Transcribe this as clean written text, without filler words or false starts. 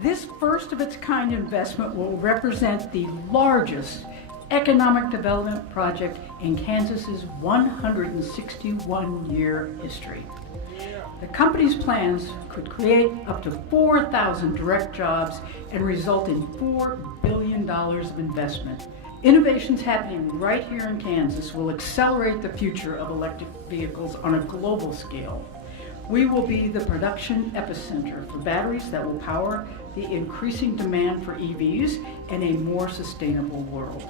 This first-of-its-kind investment will represent the largest economic development project in Kansas's 161-year history. The company's plans could create up to 4,000 direct jobs and result in $4 billion of investment. Innovations happening right here in Kansas will accelerate the future of electric vehicles on a global scale. We will be the production epicenter for batteries that will power the increasing demand for EVs and a more sustainable world.